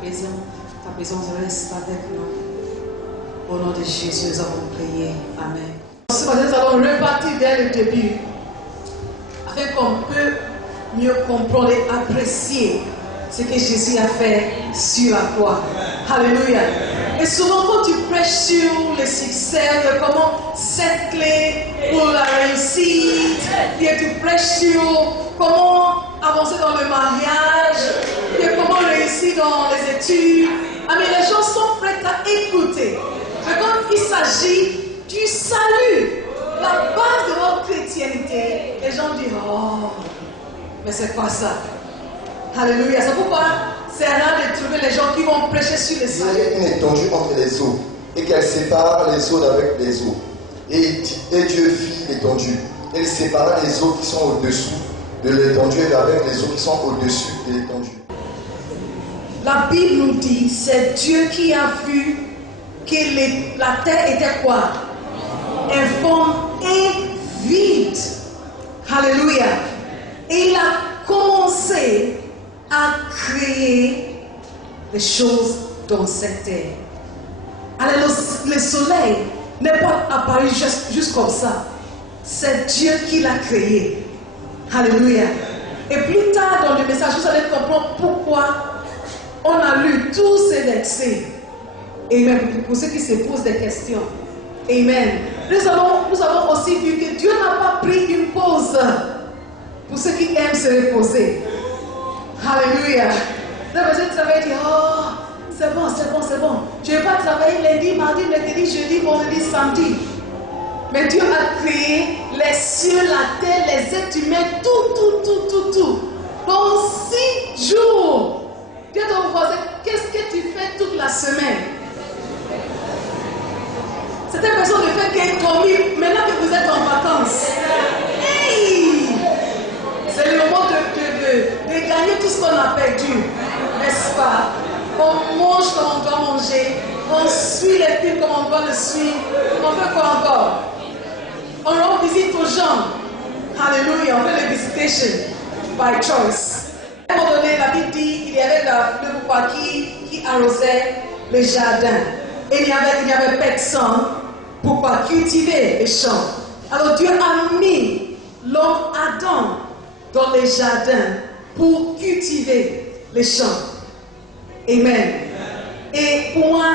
ta présence reste avec nous. Au nom de Jésus, nous avons prié. Amen. Ce matin, nous allons repartir dès le début, afin qu'on peut mieux comprendre et apprécier ce que Jésus a fait sur la croix. Alléluia. Et souvent, quand tu prêches sur le succès, de comment cette clé pour la réussite, et tu prêches sur comment avancer dans le mariage, et comment réussir dans les études, mais les gens sont prêts à écouter. Mais quand il s'agit du salut, la base de notre chrétienté, les gens disent, oh, mais c'est quoi ça? Alléluia. C'est pourquoi c'est rare de trouver les gens qui vont prêcher sur le salut. Il y a une étendue entre les eaux et qu'elle sépare les eaux d'avec les eaux. Et Dieu fit l'étendue. Elle sépara les eaux qui sont au-dessous de l'étendue et avec les eaux qui sont au-dessus de l'étendue. La Bible nous dit, c'est Dieu qui a vu que la terre était quoi? Informe et vide. Alléluia. Et il a commencé à créer les choses dans cette terre. Alors le soleil n'est pas apparu juste comme ça. C'est Dieu qui l'a créé. Alléluia. Et plus tard dans le message, vous allez comprendre pourquoi on a lu tous ces versets. Amen. Pour ceux qui se posent des questions. Amen. Nous avons aussi vu que Dieu n'a pas pris une pause pour ceux qui aiment se reposer. Alléluia. Là, vous travaillez et dire, oh, c'est bon, c'est bon, c'est bon. Je ne vais pas travailler lundi, mardi, mercredi, jeudi, vendredi, samedi. Mais Dieu a créé les cieux, la terre, les êtres humains, tout. Dans 6 jours. Dieu doit vous poser, qu'est-ce que tu fais toute la semaine? Certaines personnes ne font que dormir maintenant que vous êtes en vacances. Hey! C'est le moment de gagner tout ce qu'on a perdu, n'est-ce pas? On mange comme on doit manger, on suit les films comme on doit le suivre, on fait quoi encore? On rend visite aux gens. Alléluia, on fait les visitations by choice. À un moment donné, la Bible dit qu'il y avait le roi qui arrosait le jardin. Et il n'y avait personne pour cultiver les champs. Alors Dieu a mis l'homme Adam dans les jardins pour cultiver les champs. Amen. Et pour moi,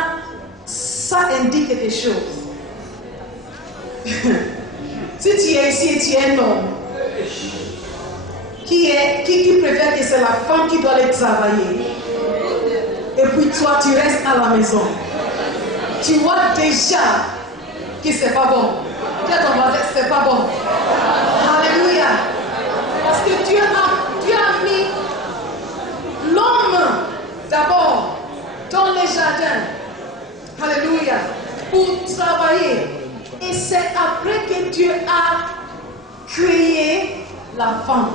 ça indique quelque chose. Si tu es ici et tu es un homme qui préfère que c'est la femme qui doit aller travailler, et puis toi tu restes à la maison, tu vois déjà que c'est pas bon. Dieu c'est pas bon. Alléluia. Parce que Dieu a mis l'homme d'abord dans les jardins. Alléluia. Pour travailler. Et c'est après que Dieu a créé la femme.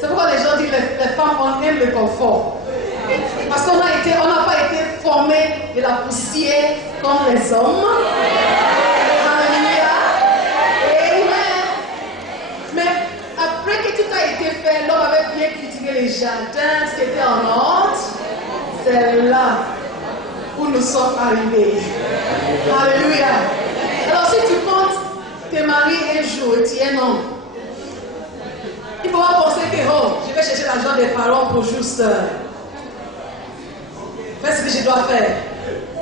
C'est pourquoi les gens disent les femmes on aime le confort. Parce qu'on n'a pas été formés de la poussière comme les hommes. Alléluia. Amen. Mais après que tout a été fait, l'homme avait bien cultivé les jardins, ce qui était en ordre. C'est là où nous sommes arrivés. Alléluia. Alors si tu penses te marier un jour et tu es un homme, il ne faut pas penser que je vais chercher l'argent des parents pour juste faire ce que je dois faire.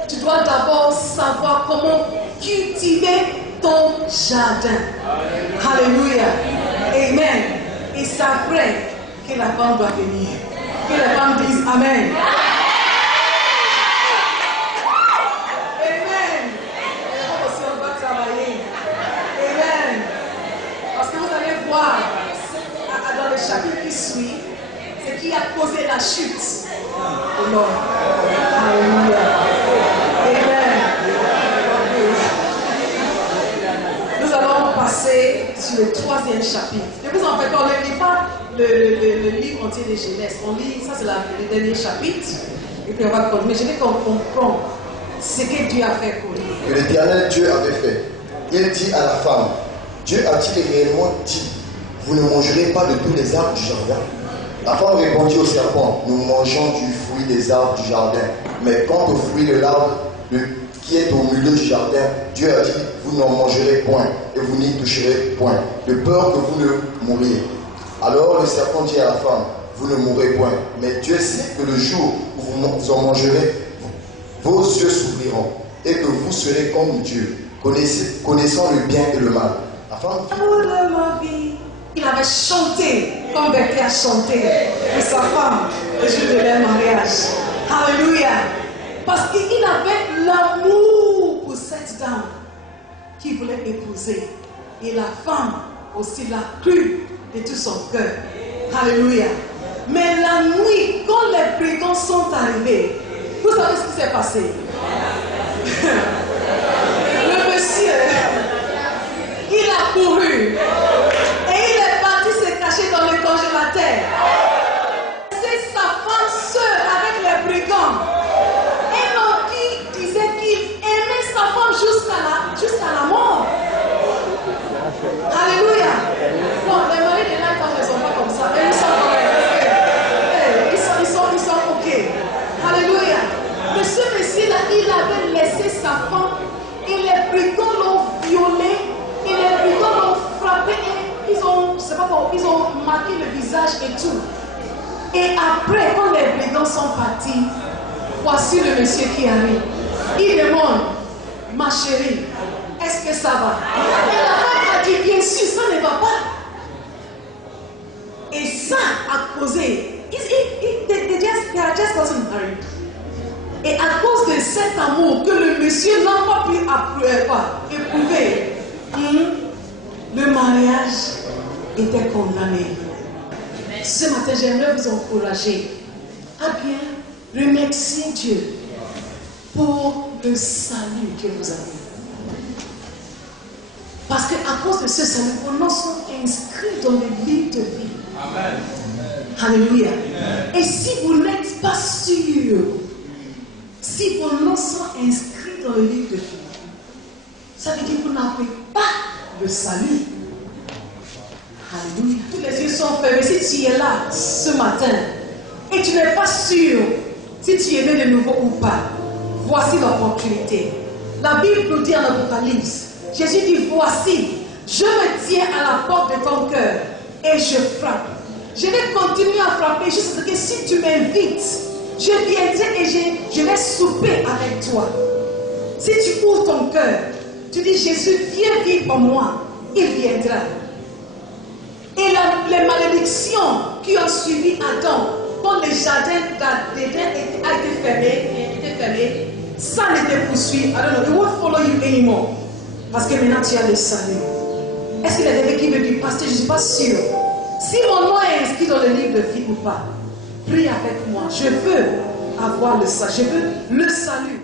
Tu dois d'abord savoir comment cultiver ton jardin. Alléluia. Amen. Et c'est après que la femme doit venir. Que la femme dise Amen. Amen. Et aussi on va travailler. Amen. Parce que vous allez voir dans le chapitre qui suit, ce qui a causé la chute de l'homme. Alléluia. Amen. Nous allons passer sur le 3e chapitre. Ne vous en faites pas, on ne lit pas le livre entier de Genèse. On lit, ça c'est le dernier chapitre, et puis on va continuer. Je veux qu'on comprenne ce que Dieu a fait pour lui. Que l'Éternel Dieu avait fait. Il dit à la femme, Dieu a-t-il réellement dit, vous ne mangerez pas de tous les arbres du jardin? La femme répondit au serpent, nous mangeons du fruit des arbres du jardin. Mais quant au fruit de l'arbre qui est au milieu du jardin, Dieu a dit, vous n'en mangerez point et vous n'y toucherez point, de peur que vous ne mouriez. Alors le serpent dit à la femme, vous ne mourrez point, mais Dieu sait que le jour où vous en mangerez, vos yeux s'ouvriront et que vous serez comme Dieu, connaissant le bien et le mal. La femme de ma vie. Il avait chanté comme Berthe a chanté pour sa femme le jour de leur mariage. Alléluia. Parce qu'il avait l'amour pour cette dame qu'il voulait épouser. Et la femme aussi l'a cru de tout son cœur. Alléluia. Mais la nuit, quand les brigands sont arrivés, vous savez ce qui s'est passé? Le monsieur, il a couru. Et il est parti se cacher dans le congélateur. C'est sa femme seule avec les brigands. Un homme qui disait qu'il aimait sa femme jusqu'à la mort. Alléluia. Bon, les maris de là, quand ils ne sont pas comme ça, ils sont corrects. Ils sont ok. Alléluia. Mais ce monsieur-là, il avait laissé sa femme et les brigands l'ont violé et les brigands l'ont frappé et ils ont marqué le visage et tout. Et après, quand les brigands sont partis, voici le monsieur qui arrive. Il demande, ma chérie, est-ce que ça va? Et la femme a dit, bien sûr, ça ne va pas. Et ça a causé, they are just gotten married. Et à cause de cet amour que le monsieur n'a pas pu éprouver, le mariage était condamné. Ce matin, j'aimerais vous encourager à bien remercier Dieu pour le salut que vous avez. Parce qu'à cause de ce salut, vos noms sont inscrits dans le livre de vie. Amen. Alléluia. Et si vous n'êtes pas sûr, si vos noms sont inscrits dans le livre de vie, ça veut dire que vous n'avez pas le salut. Alléluia. Tous les yeux sont fermés. Si tu es là ce matin et tu n'es pas sûr si tu es né de nouveau ou pas, voici l'opportunité. La Bible nous dit en Apocalypse, Jésus dit, voici, je me tiens à la porte de ton cœur et je frappe. Je vais continuer à frapper jusqu'à ce que si tu m'invites, je viendrai et je vais souper avec toi. Si tu ouvres ton cœur, tu dis, Jésus, viens vivre en moi, il viendra. Et les malédictions qui ont suivi Adam, quand le jardin d'Éden a été fermé, ça ne te poursuit. I don't know, it won't follow you anymore. Parce que maintenant tu as le salut. Est-ce qu'il y a des qui me disent, pasteur, je ne suis pas sûr. Si mon nom est inscrit dans le livre de vie ou pas, prie avec moi. Je veux avoir le salut. Je veux le salut.